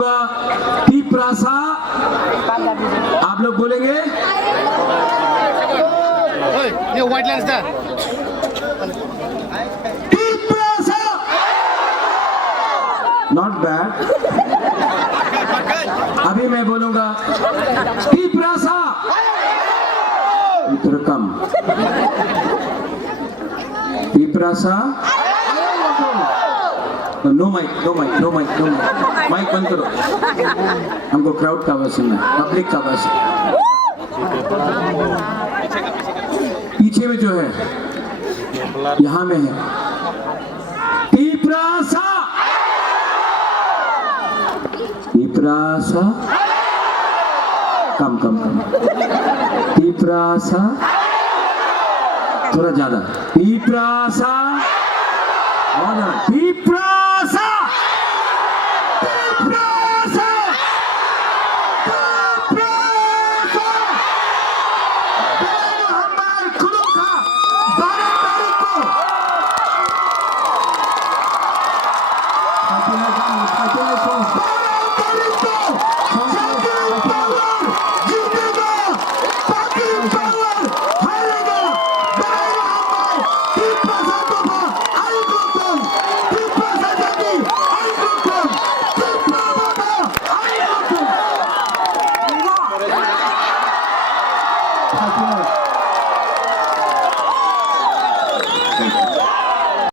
टीप्रासा आप लोग बोलेंगे ये व्हाइट लाइन्स था टीप्रासा नॉट बैड। अभी मैं बोलूंगा टीप्रासा इतना कम टीप्रासा no mic no mic no mic no mic mic बंद करो हमको क्राउड का आवाज सुनना है पब्लिक का आवाज पीछे में जो है यहाँ में है टीप्रासा टीप्रासा कम कम कम टीप्रासा थोड़ा ज्यादा टीप्रासा और टीप्रासा टीप्रासा